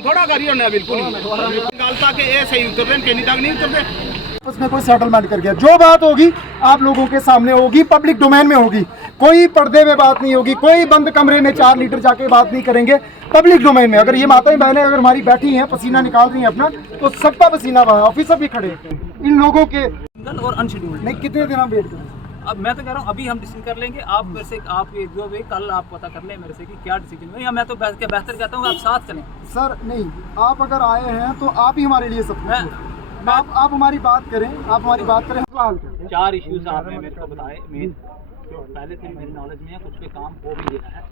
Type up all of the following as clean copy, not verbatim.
थोड़ा करिए ना बिल्कुल गलता के ए सही उतर रहे केनी तक नहीं उतरते। उसमें कोई सेटलमेंट कर गया, जो बात होगी आप लोगों के सामने होगी, पब्लिक डोमेन में होगी, कोई पर्दे में बात नहीं होगी, कोई बंद कमरे में 4 लीटर जाके बात नहीं करेंगे, पब्लिक डोमेन में। अगर ये माताएं बहनें अगर हमारी बैठी हैं पसीना निकाल रही हैं अपना, तो सबका पसीना बहा, ऑफिसर भी खड़े इन लोगों के और अनशेड्यूल्ड नहीं। कितने दिन हम वेट करें? अब मैं तो कह रहा हूँ अभी हम डिसीजन कर लेंगे। आप मेरे से आप जो भी कल आप पता कर लें मेरे से कि क्या डिसीजन है, या मैं तो बेहतर कहता हूँ आप साथ चलें। सर नहीं, आप अगर आए हैं तो आप ही हमारे लिए सब कुछ। आप हमारी बात करें, आप हमारी बात करें, हल करें। 4 इश्यूज आपने मेरे को बताए मेन, जो पहले से मेरी नॉलेज में है, कुछ पे काम हो भी गया है।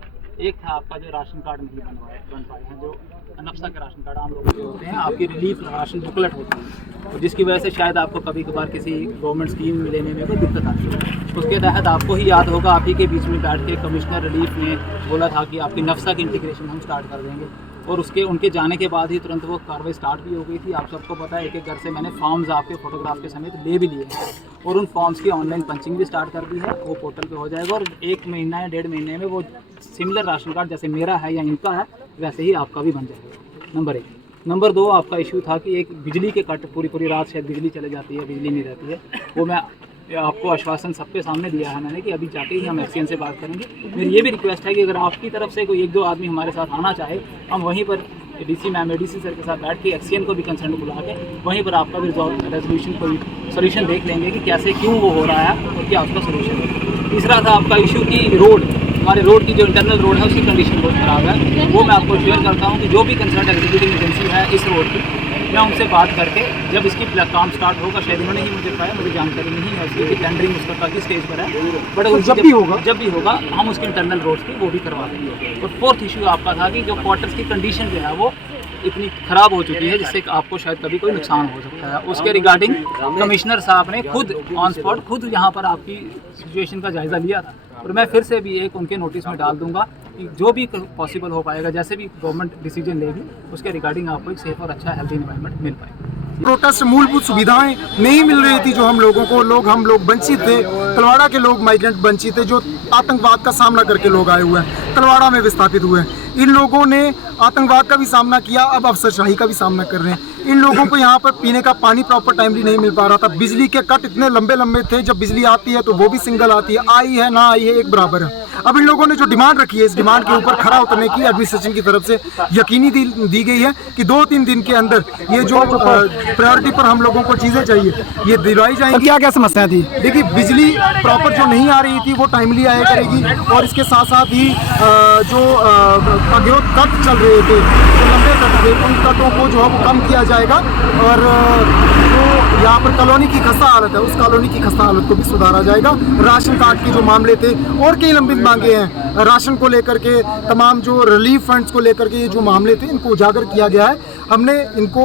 एक था आपका जो राशन कार्ड नहीं बन पाए हैं, जो नफ्सा के राशन कार्ड आम लोगों के होते हैं, आपकी रिलीफ राशन बुकलेट होती है, और जिसकी वजह से शायद आपको कभी कभार किसी गवर्नमेंट स्कीम लेने में कोई दिक्कत आती है। उसके तहत आपको ही याद होगा, आप ही के बीच में बैठ के कमिश्नर रिलीफ ने बोला था कि आपकी नफ्सा की इंटीग्रेशन हम स्टार्ट कर देंगे, और उनके जाने के बाद ही तुरंत वो कार्रवाई स्टार्ट भी हो गई थी। आप सबको पता है एक घर से मैंने फॉर्म्स आपके फोटोग्राफ के समेत ले भी लिए हैं, और उन फॉर्म्स की ऑनलाइन पंचिंग भी स्टार्ट कर दी है। वो पोर्टल पे हो जाएगा, और 1 महीना या 1.5 महीने में वो सिमिलर राशन कार्ड जैसे मेरा है या इनका है वैसे ही आपका भी बन जाएगा। नंबर 1। नंबर 2, आपका इशू था कि एक बिजली के कट, पूरी रात शायद बिजली चले जाती है, बिजली नहीं रहती है। वो मैं आपको आश्वासन सबके सामने दिया है मैंने कि अभी जाके ही हम एक्सीएन से बात करेंगे। मेरी ये भी रिक्वेस्ट है कि अगर आपकी तरफ से कोई 1-2 आदमी हमारे साथ आना चाहे, हम वहीं पर डीसी मैम एडीसी सर के साथ बैठ के एक्सीएन को भी कंसर्न बुला के वहीं पर आपका भी रेजोल्यूशन कोई सोल्यूशन देख लेंगे कि कैसे क्यों वो हो रहा है और क्या उसका सोल्यूशन है। तीसरा था आपका इशू की रोड, हमारे रोड की जो इंटरनल रोड है उसकी कंडीशन बहुत ख़राब है। वो मैं आपको शेयर करता हूँ कि जो भी कंसर्न एग्जीक्यूटिव एजेंसी है इस रोड की, मैं उनसे बात करके जब इसकी काम स्टार्ट होगा, शायद उन्होंने ही मुझे बताया, मुझे जानकारी नहीं है उसकी कि टेंडरिंग उसका काफ़ी स्टेज पर है, बट जब भी होगा हम उसके इंटरनल रोड्स की वो भी करवा देंगे। और 4th इशू आपका था कि जो क्वार्टर्स की कंडीशन जो है वो इतनी ख़राब हो चुकी है जिससे आपको शायद कभी कोई नुकसान हो सकता है। उसके रिगार्डिंग कमिश्नर साहब ने खुद ऑन स्पॉट खुद यहाँ पर आपकी सिचुएशन का जायज़ा लिया था, और मैं फिर से भी एक उनके नोटिस में डाल दूंगा कि जो भी पॉसिबल हो पाएगा, जैसे भी गवर्नमेंट डिसीजन लेगी उसके रिगार्डिंग आपको एक सेफ और अच्छा हेल्थी एनवायरनमेंट मिल पाएगा। प्रोटेस्ट मूलभूत सुविधाएं नहीं मिल रही थी जो हम लोगों को, हम लोग वंचित थे, तलवाड़ा के लोग माइग्रेंट वंचित थे, जो आतंकवाद का सामना करके लोग आए हुए हैं, तलवाड़ा में विस्थापित हुए हैं। इन लोगों ने आतंकवाद का भी सामना किया, अब अफसरशाही का भी सामना कर रहे हैं। इन लोगों को यहाँ पर पीने का पानी प्रॉपर टाइमली नहीं मिल पा रहा था, बिजली के कट इतने लंबे थे, जब बिजली आती है तो वो भी सिंगल आती है, आई है ना आई है एक बराबर है। अब इन लोगों ने जो डिमांड रखी है, इस डिमांड के ऊपर खरा उतरने की एडमिनिस्ट्रेशन की तरफ से यकीनी दी गई है कि 2-3 दिन के अंदर ये जो प्रायोरिटी पर हम लोगों को चीज़ें चाहिए ये दिलवाई जाएंगी। क्या क्या समस्याएं थी? देखिए, बिजली प्रॉपर जो नहीं आ रही थी वो टाइमली आया करेगी, और इसके साथ साथ ही जो अग्रोध कट चल रहे थे, जो लंबे कट थे, उन कटों को जो है वो कम किया जाएगा, और जो यहाँ पर कॉलोनी की खस्ता हालत है उस कॉलोनी की खस्ता हालत को भी सुधारा जाएगा। राशन कार्ड के जो मामले थे और कई लंबित मांगे हैं, राशन को लेकर के, तमाम जो रिलीफ फंड्स को लेकर के ये जो मामले थे इनको उजागर किया गया है। हमने इनको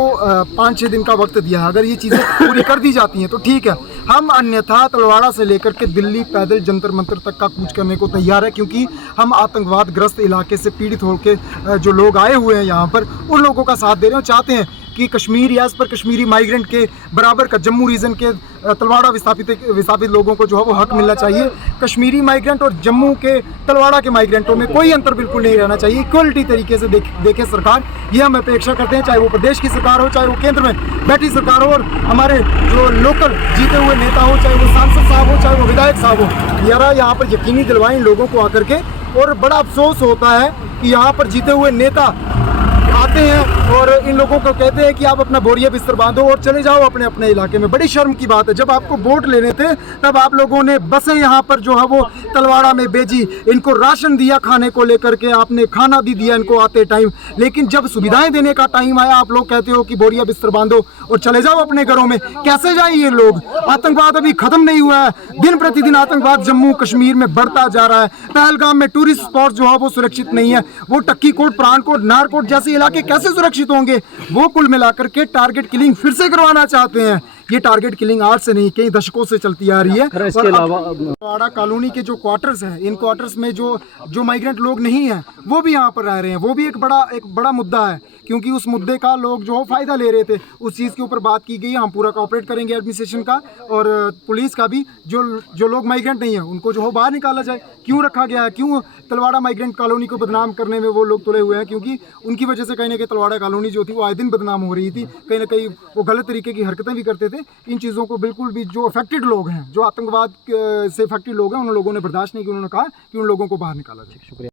5-6 दिन का वक्त दिया है, अगर ये चीज़ें पूरी कर दी जाती हैं तो ठीक है। हम अन्यथा तलवाड़ा से लेकर के दिल्ली पैदल जंतर मंतर तक का कूच करने को तैयार है, क्योंकि हम आतंकवाद ग्रस्त इलाके से पीड़ित होकर जो लोग आए हुए हैं यहाँ पर, उन लोगों का साथ दे रहे हैं। चाहते हैं कि कश्मीर रियाज पर कश्मीरी माइग्रेंट के बराबर का जम्मू रीजन के तलवाड़ा विस्थापित लोगों को जो है वो हक मिलना चाहिए। कश्मीरी माइग्रेंट और जम्मू के तलवाड़ा के माइग्रेंटों में कोई अंतर बिल्कुल नहीं रहना चाहिए, इक्वलिटी तरीके से देखे सरकार, ये हम अपेक्षा करते हैं, चाहे वो प्रदेश की सरकार हो, चाहे वो केंद्र में बैठी सरकार हो, और हमारे जो लोकल जीते हुए नेता हो, चाहे वो सांसद साहब हो, चाहे वो विधायक साहब हो, यारा यहाँ पर यकीनी दिलवाएं लोगों को आकर के। और बड़ा अफसोस होता है कि यहाँ पर जीते हुए नेता आते हैं और इन लोगों को कहते हैं कि आप अपना बोरिया बिस्तर बांधो और चले जाओ अपने अपने इलाके में। बड़ी शर्म की बात है, जब आपको वोट लेने थे तब आप लोगों ने बसें यहाँ पर जो है वो तलवाड़ा में भेजी, इनको राशन दिया खाने को लेकर के, आपने खाना भी दिया इनको आते टाइम, लेकिन जब सुविधाएं देने का टाइम आया आप लोग कहते हो कि बोरिया बिस्तर बांधो और चले जाओ अपने घरों में। कैसे जाए ये लोग? आतंकवाद अभी खत्म नहीं हुआ है, दिन प्रतिदिन आतंकवाद जम्मू कश्मीर में बढ़ता जा रहा है। पहलगाम में टूरिस्ट स्पॉट जो है वो सुरक्षित नहीं है, वो टक्की कोट, प्राणकोट, नारकोट जैसे इलाके कैसे सुरक्षित होंगे? वो कुल मिलाकर के टारगेट किलिंग फिर से करवाना चाहते हैं। ये टारगेट किलिंग आज से नहीं, कई दशकों से चलती आ रही है। इसके अलावा तलवाड़ा कॉलोनी के जो क्वार्टर्स हैं, इन क्वार्टर्स में जो माइग्रेंट लोग नहीं हैं वो भी यहाँ पर रह रहे हैं। वो भी एक बड़ा मुद्दा है, क्योंकि उस मुद्दे का लोग जो फ़ायदा ले रहे थे, उस चीज़ के ऊपर बात की गई। हम पूरा कोऑपरेट करेंगे एडमिनिस्ट्रेशन का और पुलिस का भी। जो लोग माइग्रेंट नहीं है उनको जो हो बाहर निकाला जाए। क्यों रखा गया है, क्यों तलवाड़ा माइग्रेंट कॉलोनी को बदनाम करने में वो लोग तुले हुए हैं, क्योंकि उनकी वजह से कहीं ना कहीं तलवाड़ा कॉलोनी जो थी वो आए दिन बदनाम हो रही थी। कहीं ना कहीं वो गलत तरीके की हरकतें भी करते थे। इन चीज़ों को बिल्कुल भी जो अफेक्टेड लोग हैं, जो आतंकवाद से अफेक्टेड लोग हैं, उन लोगों ने बर्दाश्त नहीं किया। उन्होंने कहा कि उन लोगों को बाहर निकाला जाए। शुक्रिया।